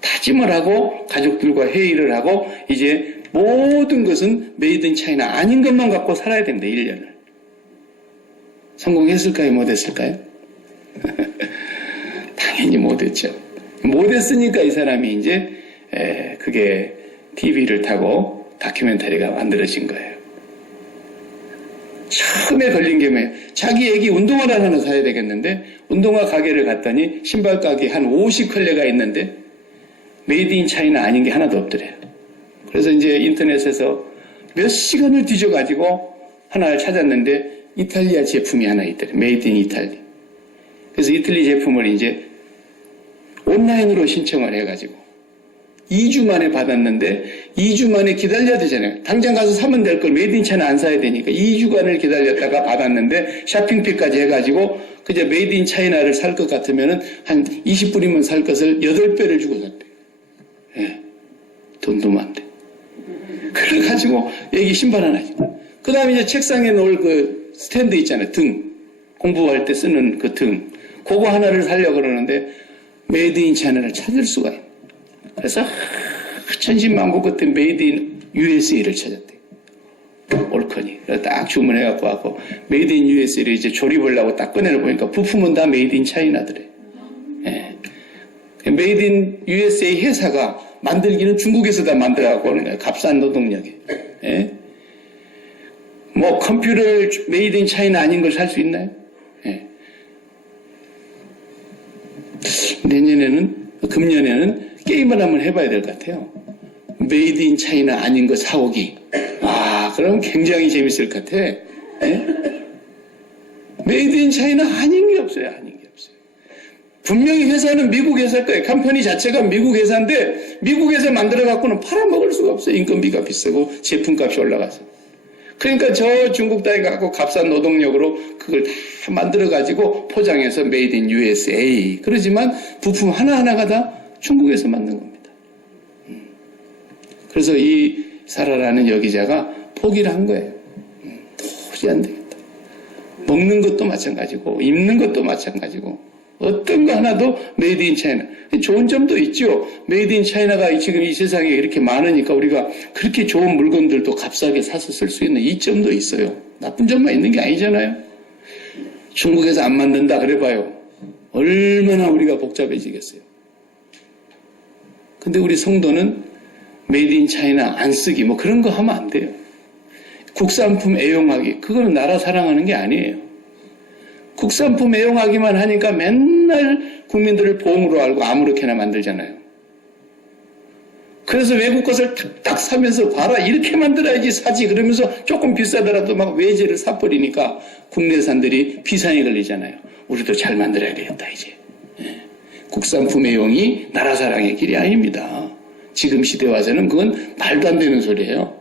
다짐을 하고 가족들과 회의를 하고 이제 모든 것은 메이드 인 차이나 아닌 것만 갖고 살아야 됩니다. 1년을. 성공했을까요? 못했을까요? 당연히 못했죠. 못했으니까 이 사람이 이제 그게 TV를 타고 다큐멘터리가 만들어진 거예요. 처음에 걸린 게 뭐예요? 자기 애기 운동화를 하나 사야 되겠는데 운동화 가게를 갔더니 신발 가게 한 50컬레가 있는데 메이드 인 차이나 아닌 게 하나도 없더래요. 그래서 이제 인터넷에서 몇 시간을 뒤져가지고 하나를 찾았는데 이탈리아 제품이 하나 있더래요. 메이드 인 이탈리. 그래서 이탈리 제품을 이제 온라인으로 신청을 해가지고 2주 만에 받았는데 2주 만에 기다려야 되잖아요. 당장 가서 사면 될 걸 메이드 인 차이나 안 사야 되니까 2주간을 기다렸다가 받았는데 쇼핑비까지 해가지고 그저 메이드 인 차이나를 살 것 같으면은 한 20불이면 살 것을 8배를 주고 샀대요. 예. 돈도 많대. 그래가지고 애기 신발 하나 줬다. 그 다음에 이제 책상에 놓을 그 스탠드 있잖아요. 등. 공부할 때 쓰는 그 등. 그거 하나를 사려고 그러는데 메이드 인 차이나를 찾을 수가 있어요. 그래서 천신만고 끝에 메이드 인 USA를 찾았대. 올커니. 그래서 딱 주문해갖고 하고 메이드 인 USA를 이제 조립을 하고 딱 꺼내보니까 부품은 다 메이드 인 차이나더래. 예. 메이드 인 USA 회사가 만들기는 중국에서 다 만들어갖고 오는 거예요. 값싼 노동력에. 예? 뭐 컴퓨터를 메이드 인 차이나 아닌 걸 살 수 있나요? 예. 금년에는 게임을 한번 해봐야 될 것 같아요. 메이드 인 차이나 아닌 거 사오기. 와, 그럼 굉장히 재밌을 것 같아. 예? 메이드 인 차이나 아닌 게 없어요. 아닌 게 없어요. 분명히 회사는 미국 회사일 거예요. 컴퍼니 자체가 미국 회사인데 미국에서 만들어갖고는 팔아먹을 수가 없어요. 인건비가 비싸고 제품값이 올라가서. 그러니까 저 중국 땅에 가고 값싼 노동력으로 그걸 다 만들어가지고 포장해서 메이드 인 USA. 그러지만 부품 하나하나가 다 중국에서 만든 겁니다. 그래서 이 사라라는 여기자가 포기를 한 거예요. 도저히 안 되겠다. 먹는 것도 마찬가지고 입는 것도 마찬가지고 어떤 거 하나도 메이드 인 차이나. 좋은 점도 있죠. 메이드 인 차이나가 지금 이 세상에 이렇게 많으니까 우리가 그렇게 좋은 물건들도 값싸게 사서 쓸 수 있는 이점도 있어요. 나쁜 점만 있는 게 아니잖아요. 중국에서 안 만든다 그래봐요. 얼마나 우리가 복잡해지겠어요. 근데 우리 성도는 메이드 인 차이나 안 쓰기 뭐 그런 거 하면 안 돼요. 국산품 애용하기 그거는 나라 사랑하는 게 아니에요. 국산품 애용하기만 하니까 맨날 국민들을 봉으로 알고 아무렇게나 만들잖아요. 그래서 외국 것을 탁탁 사면서 봐라 이렇게 만들어야지 사지 그러면서 조금 비싸더라도 막 외제를 사버리니까 국내산들이 비상이 걸리잖아요. 우리도 잘 만들어야 되겠다 이제. 예. 국산품 애용이 나라 사랑의 길이 아닙니다. 지금 시대 와서는 그건 말도 안 되는 소리예요.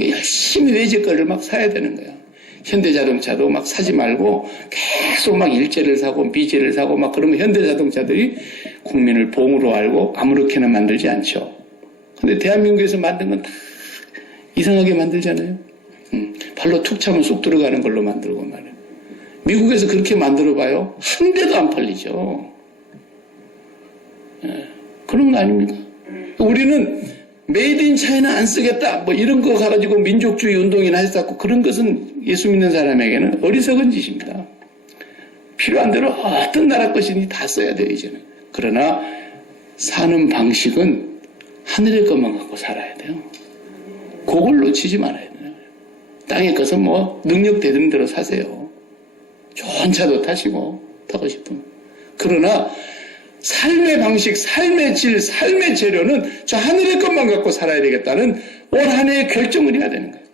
열심히 외제 거를 막 사야 되는 거야. 현대자동차도 막 사지 말고 계속 막 일제를 사고 미제를 사고 막 그러면 현대자동차들이 국민을 봉으로 알고 아무렇게나 만들지 않죠. 근데 대한민국에서 만든 건 다 이상하게 만들잖아요. 발로 툭 차면 쏙 들어가는 걸로 만들고 말이에요. 미국에서 그렇게 만들어봐요. 한 대도 안 팔리죠. 예, 그런 거 아닙니까? 우리는 메이드 인 차이나 안 쓰겠다 뭐 이런 거 가지고 민족주의 운동이나 했었고 그런 것은 예수 믿는 사람에게는 어리석은 짓입니다. 필요한 대로 어떤 나라 것이니 다 써야 돼요 이제는. 그러나 사는 방식은 하늘의 것만 갖고 살아야 돼요. 그걸 놓치지 말아야 돼요. 땅의 것은 뭐 능력 되는 대로 사세요. 좋은 차도 타시고 타고 싶으면. 그러나 삶의 방식, 삶의 질, 삶의 재료는 저 하늘의 것만 갖고 살아야 되겠다는 올 한 해의 결정을 해야 되는 거예요.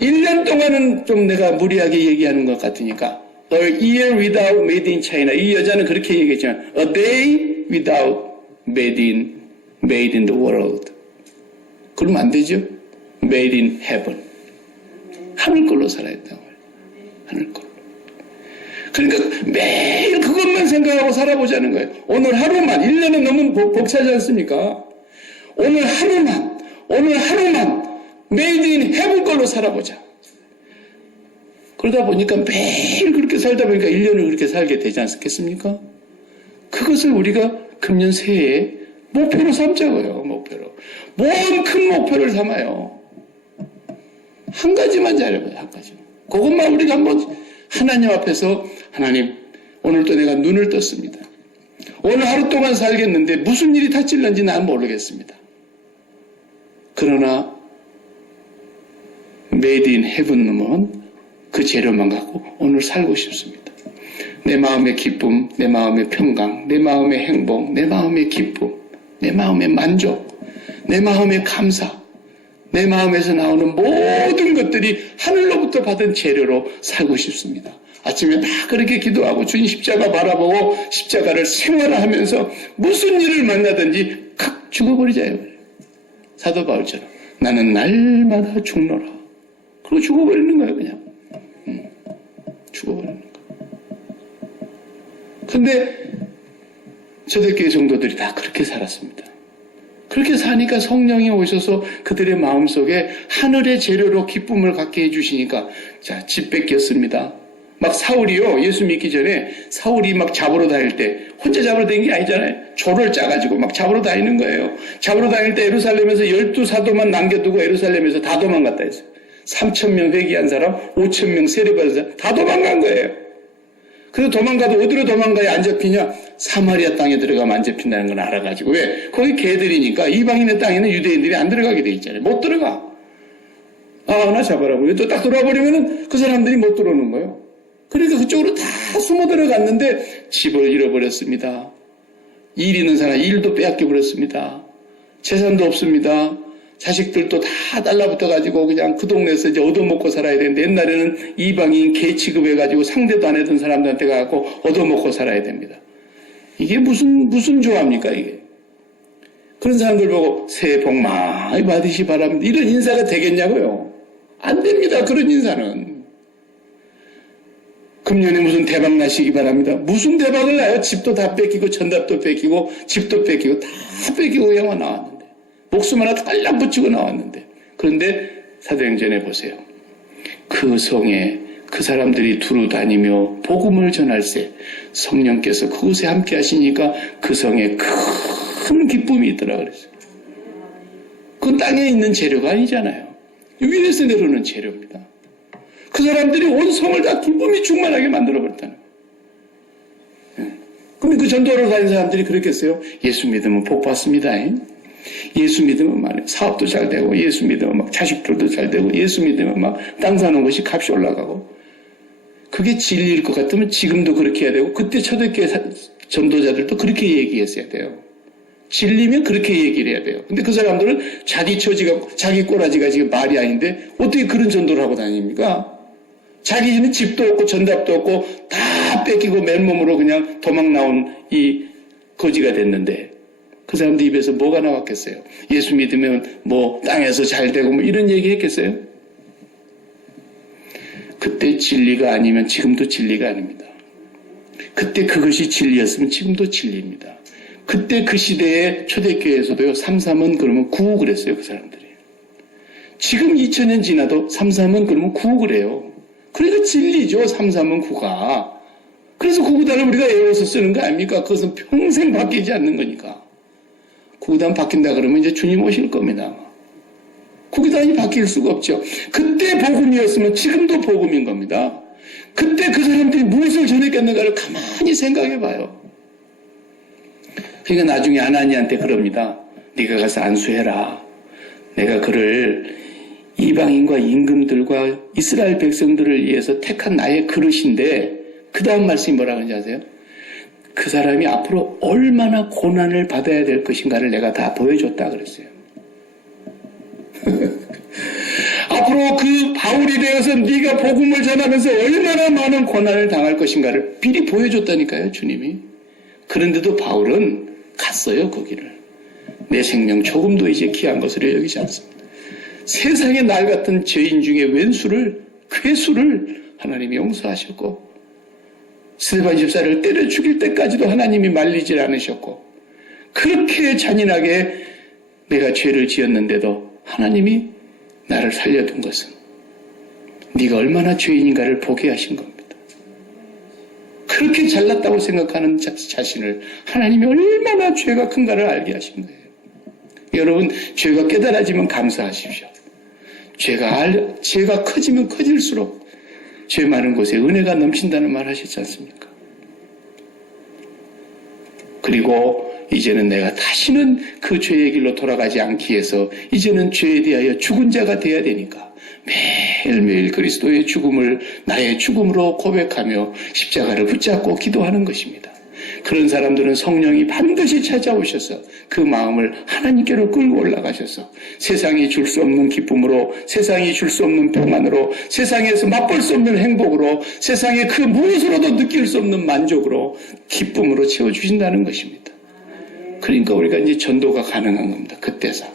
1년 동안은 좀 내가 무리하게 얘기하는 것 같으니까 A year without made in China. 이 여자는 그렇게 얘기했지만 A day without made in the world. 그러면 안 되죠. Made in heaven. 하늘 걸로 살아야 된다고 해요. 하늘 걸로. 그러니까 매일 그것만 생각하고 살아보자는 거예요. 오늘 하루만, 1년은 너무 벅차지 않습니까? 오늘 하루만 메이드 인 헤븐 걸로 살아보자. 그러다 보니까 매일 그렇게 살다 보니까 1년을 그렇게 살게 되지 않겠습니까? 그것을 우리가 금년 새해에 목표로 삼자고요. 목표로. 뭔 큰 목표를 삼아요. 한 가지만 잘해봐요. 한 가지만. 그것만 우리가 한번 하나님 앞에서 하나님 오늘도 내가 눈을 떴습니다. 오늘 하루 동안 살겠는데 무슨 일이 닥칠는지 난 모르겠습니다. 그러나 메이드 인 헤븐은 그 재료만 갖고 오늘 살고 싶습니다. 내 마음의 기쁨, 내 마음의 평강, 내 마음의 행복, 내 마음의 기쁨, 내 마음의 만족, 내 마음의 감사, 내 마음에서 나오는 모든 것들이 하늘로부터 받은 재료로 살고 싶습니다. 아침에 다 그렇게 기도하고 주님 십자가 바라보고 십자가를 생활하면서 무슨 일을 만나든지 칵 죽어버리자요. 사도 바울처럼 나는 날마다 죽노라. 그리고 죽어버리는 거예요. 그냥 죽어버리는 거예요. 근데 초대교회 성도들이 다 그렇게 살았습니다. 그렇게 사니까 성령이 오셔서 그들의 마음속에 하늘의 재료로 기쁨을 갖게 해주시니까 자, 집 뺏겼습니다. 막 사울이요, 예수 믿기 전에 사울이 막 잡으러 다닐 때 혼자 잡으러 다닌 게 아니잖아요. 조를 짜가지고 막 잡으러 다니는 거예요. 잡으러 다닐 때 예루살렘에서 12사도만 남겨두고 예루살렘에서 다 도망갔다 했어요. 3,000명 회개한 사람, 5,000명 세례받은 사람 다 도망간 거예요. 그래서 도망가도 어디로 도망가야 안 잡히냐? 사마리아 땅에 들어가면 안 잡힌다는 걸 알아가지고. 왜? 거기 개들이니까 이방인의 땅에는 유대인들이 안 들어가게 돼 있잖아요. 못 들어가. 나 잡아라고. 또 딱 돌아버리면은 그 사람들이 못 들어오는 거예요. 그러니까 그쪽으로 다 숨어 들어갔는데 집을 잃어버렸습니다. 일 있는 사람 일도 빼앗겨버렸습니다. 재산도 없습니다. 자식들도 다 달라붙어가지고 그냥 그 동네에서 이제 얻어먹고 살아야 되는데 옛날에는 이방인 개 취급해가지고 상대도 안 했던 사람들한테 가고 얻어먹고 살아야 됩니다. 이게 무슨 조합입니까 이게? 그런 사람들 보고 새해 복 많이 받으시 바랍니다. 이런 인사가 되겠냐고요? 안 됩니다. 그런 인사는. 금년에 무슨 대박 나시기 바랍니다. 무슨 대박을 나요? 집도 다 뺏기고 전답도 뺏기고 집도 뺏기고 다 뺏기고 그냥 나왔는데 목숨 하나 딸랑 붙이고 나왔는데 그런데 사도행전에 보세요. 그 성에 그 사람들이 두루 다니며 복음을 전할세 성령께서 그곳에 함께 하시니까 그 성에 큰 기쁨이 있더라 그랬어요. 그건 땅에 있는 재료가 아니잖아요. 위에서 내려오는 재료입니다. 그 사람들이 온 성을 다 기쁨이 충만하게 만들어버렸다는 거예요. 그럼 그 전도하러 다니는 사람들이 그랬겠어요? 예수 믿으면 복 받습니다. 예수 믿으면 막 사업도 잘 되고 예수 믿으면 막 자식들도 잘 되고 예수 믿으면 막 땅 사는 것이 값이 올라가고 그게 진리일 것 같으면 지금도 그렇게 해야 되고 그때 초대교회 전도자들도 그렇게 얘기했어야 돼요. 진리면 그렇게 얘기를 해야 돼요. 근데 그 사람들은 자기 처지가 자기 꼬라지가 지금 말이 아닌데 어떻게 그런 전도를 하고 다닙니까? 자기는 집도 없고 전답도 없고 다 뺏기고 맨몸으로 그냥 도망 나온 이 거지가 됐는데 그 사람들 입에서 뭐가 나왔겠어요? 예수 믿으면 뭐 땅에서 잘 되고 뭐 이런 얘기 했겠어요? 그때 진리가 아니면 지금도 진리가 아닙니다. 그때 그것이 진리였으면 지금도 진리입니다. 그때 그 시대에 초대교회에서도요 3.3은 그러면 9 그랬어요 그 사람들이. 지금 2000년 지나도 3.3은 그러면 9 그래요. 그러니까 진리죠 3.3은 9가. 그래서 구구단을 우리가 외워서 쓰는 거 아닙니까? 그것은 평생 바뀌지 않는 거니까. 구구단 바뀐다 그러면 이제 주님 오실 겁니다. 구구단이 바뀔 수가 없죠. 그때 복음이었으면 지금도 복음인 겁니다. 그때 그 사람들이 무엇을 전했겠는가를 가만히 생각해 봐요. 그러니까 나중에 아나니한테 그럽니다. 네가 가서 안수해라. 내가 그를 이방인과 임금들과 이스라엘 백성들을 위해서 택한 나의 그릇인데 그 다음 말씀이 뭐라고 하는지 아세요? 그 사람이 앞으로 얼마나 고난을 받아야 될 것인가를 내가 다 보여줬다 그랬어요. 앞으로 그 바울이 되어서 네가 복음을 전하면서 얼마나 많은 고난을 당할 것인가를 미리 보여줬다니까요 주님이. 그런데도 바울은 갔어요 거기를. 내 생명 조금도 이제 귀한 것으로 여기지 않습니다. 세상에 날 같은 죄인 중에 왼수를 괴수를 하나님이 용서하셨고 스데반 집사를 때려 죽일 때까지도 하나님이 말리질 않으셨고 그렇게 잔인하게 내가 죄를 지었는데도 하나님이 나를 살려둔 것은 네가 얼마나 죄인인가를 보게 하신 겁니다. 그렇게 잘났다고 생각하는 자신을 하나님이 얼마나 죄가 큰가를 알게 하신 거예요. 여러분 죄가 깨달아지면 감사하십시오. 죄가 커지면 커질수록 죄 많은 곳에 은혜가 넘친다는 말 하셨지 않습니까? 그리고 이제는 내가 다시는 그 죄의 길로 돌아가지 않기 위해서 이제는 죄에 대하여 죽은 자가 되어야 되니까 매일매일 그리스도의 죽음을 나의 죽음으로 고백하며 십자가를 붙잡고 기도하는 것입니다. 그런 사람들은 성령이 반드시 찾아오셔서 그 마음을 하나님께로 끌고 올라가셔서 세상이 줄 수 없는 기쁨으로, 세상이 줄 수 없는 평안으로, 세상에서 맛볼 수 없는 행복으로, 세상의 그 무엇으로도 느낄 수 없는 만족으로, 기쁨으로 채워주신다는 것입니다. 그러니까 우리가 이제 전도가 가능한 겁니다. 그때서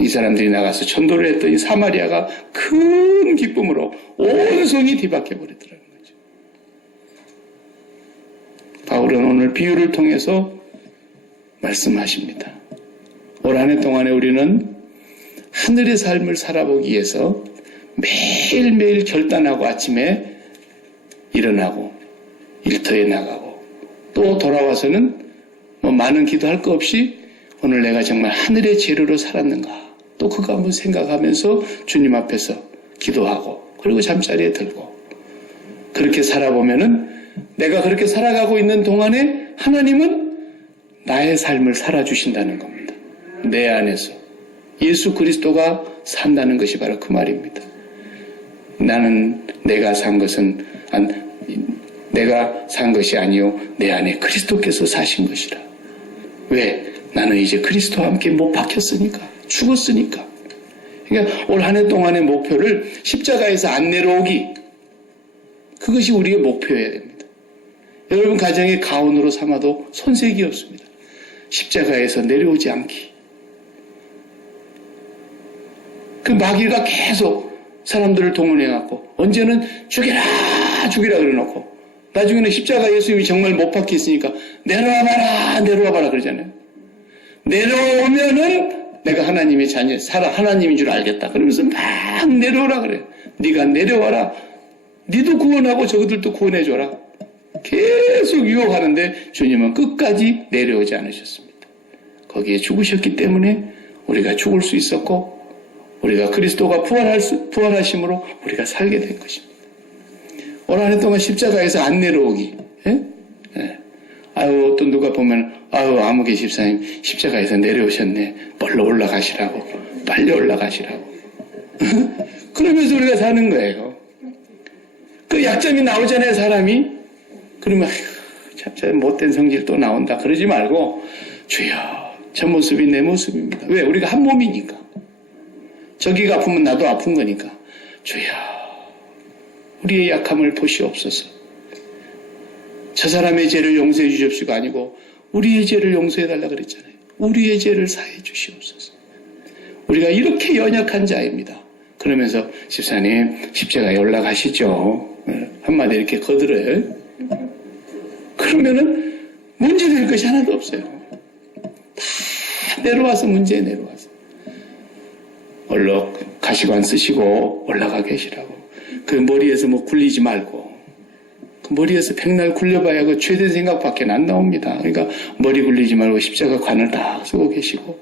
이 사람들이 나가서 전도를 했더니 사마리아가 큰 기쁨으로 온 성이 뒤바뀌어 버리더라고요. 바울은 오늘 비유를 통해서 말씀하십니다. 올 한 해 동안에 우리는 하늘의 삶을 살아보기 위해서 매일매일 결단하고 아침에 일어나고 일터에 나가고 또 돌아와서는 뭐 많은 기도할 거 없이 오늘 내가 정말 하늘의 재료로 살았는가, 또 그거 한번 생각하면서 주님 앞에서 기도하고 그리고 잠자리에 들고 그렇게 살아보면은 내가 그렇게 살아가고 있는 동안에 하나님은 나의 삶을 살아주신다는 겁니다. 내 안에서 예수 그리스도가 산다는 것이 바로 그 말입니다. 나는 내가 산 것이 아니요 내 안에 그리스도께서 사신 것이라. 왜? 나는 이제 그리스도와 함께 못 박혔으니까, 죽었으니까. 그러니까 올 한 해 동안의 목표를 십자가에서 안 내려오기, 그것이 우리의 목표여야 됩니다. 여러분 가정의 가온으로 삼아도 손색이 없습니다. 십자가에서 내려오지 않기. 그 마귀가 계속 사람들을 동원해갖고 언제는 죽여라 그래놓고 나중에는 십자가 예수님이 정말 못 박혔으니까 내려와봐라 그러잖아요. 내려오면은 내가 하나님의 자녀, 하나님인 줄 알겠다. 그러면서 막 내려오라 그래요. 네가 내려와라. 네도 구원하고 저들도 구원해줘라. 계속 유혹하는데 주님은 끝까지 내려오지 않으셨습니다. 거기에 죽으셨기 때문에 우리가 죽을 수 있었고 우리가 그리스도가 부활하심으로 우리가 살게 된 것입니다. 올 한 해 동안 십자가에서 안 내려오기. 예? 예. 또 누가 보면 아무개 집사님 십자가에서 내려오셨네. 빨리 올라가시라고. 그러면서 우리가 사는 거예요. 그 약점이 나오잖아요, 사람이. 그러면 참 못된 성질 또 나온다. 그러지 말고 주여, 저 모습이 내 모습입니다. 왜? 우리가 한 몸이니까. 저기가 아프면 나도 아픈 거니까. 주여, 우리의 약함을 보시옵소서. 저 사람의 죄를 용서해 주십시오가 아니고 우리의 죄를 용서해 달라 그랬잖아요. 우리의 죄를 사해 주시옵소서. 우리가 이렇게 연약한 자입니다. 그러면서 집사님 십자가에 올라가시죠. 한마디 이렇게 거들어요. 그러면은 문제될 것이 하나도 없어요. 다 내려와서 문제에 내려와서 얼른 가시관 쓰시고 올라가 계시라고. 그 머리에서 뭐 굴리지 말고, 그 머리에서 백날 굴려봐야 그 죄된 생각밖에 안 나옵니다. 그러니까 머리 굴리지 말고 십자가 관을 다 쓰고 계시고,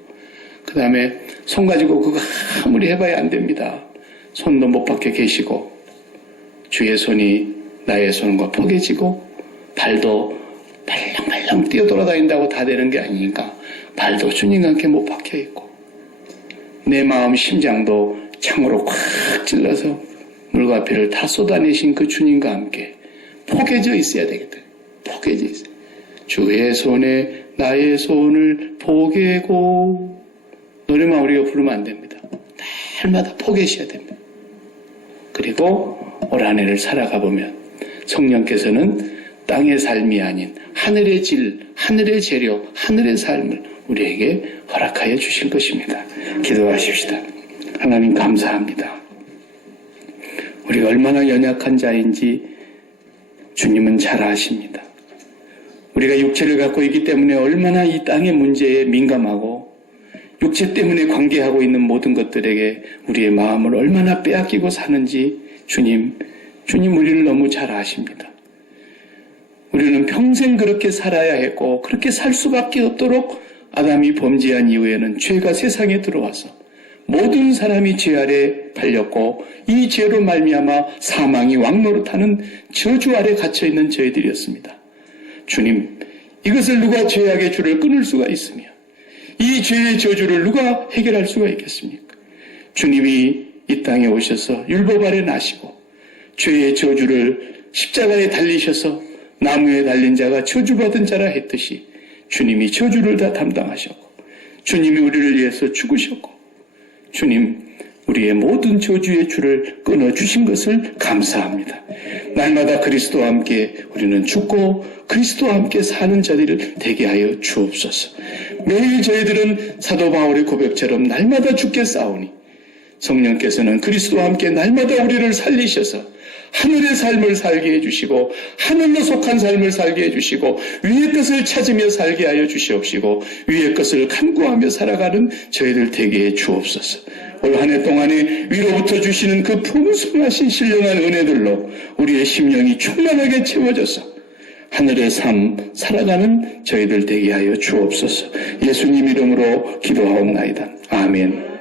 그 다음에 손 가지고 그거 아무리 해봐야 안 됩니다. 손도 못 박혀 계시고, 주의 손이 나의 손과 포개지고, 발도 발랑발랑 뛰어돌아다닌다고 다 되는 게 아니니까 발도 주님과 함께 못 박혀 있고, 내 마음 심장도 창으로 콱 찔러서 물과 피를 다 쏟아내신 그 주님과 함께 포개져 있어야 되겠다. 포개져 있어요. 주의 손에 나의 손을 포개고, 노래만 우리가 부르면 안 됩니다. 날마다 포개셔야 됩니다. 그리고 올 한 해를 살아가 보면 성령께서는 땅의 삶이 아닌 하늘의 질, 하늘의 재료, 하늘의 삶을 우리에게 허락하여 주실 것입니다. 기도하십시다. 하나님 감사합니다. 우리가 얼마나 연약한 자인지 주님은 잘 아십니다. 우리가 육체를 갖고 있기 때문에 얼마나 이 땅의 문제에 민감하고 육체 때문에 관계하고 있는 모든 것들에게 우리의 마음을 얼마나 빼앗기고 사는지 주님 우리를 너무 잘 아십니다. 우리는 평생 그렇게 살아야 했고 그렇게 살 수밖에 없도록 아담이 범죄한 이후에는 죄가 세상에 들어와서 모든 사람이 죄 아래 팔렸고 이 죄로 말미암아 사망이 왕노릇하는 저주 아래 갇혀있는 저희들이었습니다. 주님, 이것을 누가 죄악의 줄을 끊을 수가 있으며 이 죄의 저주를 누가 해결할 수가 있겠습니까? 주님이 이 땅에 오셔서 율법 아래 나시고 죄의 저주를 십자가에 달리셔서 나무에 달린 자가 저주받은 자라 했듯이 주님이 저주를 다 담당하셨고 주님이 우리를 위해서 죽으셨고 주님 우리의 모든 저주의 줄을 끊어주신 것을 감사합니다. 날마다 그리스도와 함께 우리는 죽고 그리스도와 함께 사는 자들을 되게 하여 주옵소서. 매일 저희들은 사도 바울의 고백처럼 날마다 죽게 싸우니 성령께서는 그리스도와 함께 날마다 우리를 살리셔서 하늘의 삶을 살게 해주시고 하늘로 속한 삶을 살게 해주시고 위의 것을 찾으며 살게 하여 주시옵시고 위의 것을 간구하며 살아가는 저희들 되게 해 주옵소서. 올 한 해 동안에 위로부터 주시는 그 풍성하신 신령한 은혜들로 우리의 심령이 충만하게 채워져서 하늘의 삶 살아가는 저희들 되게 하여 주옵소서. 예수님 이름으로 기도하옵나이다. 아멘.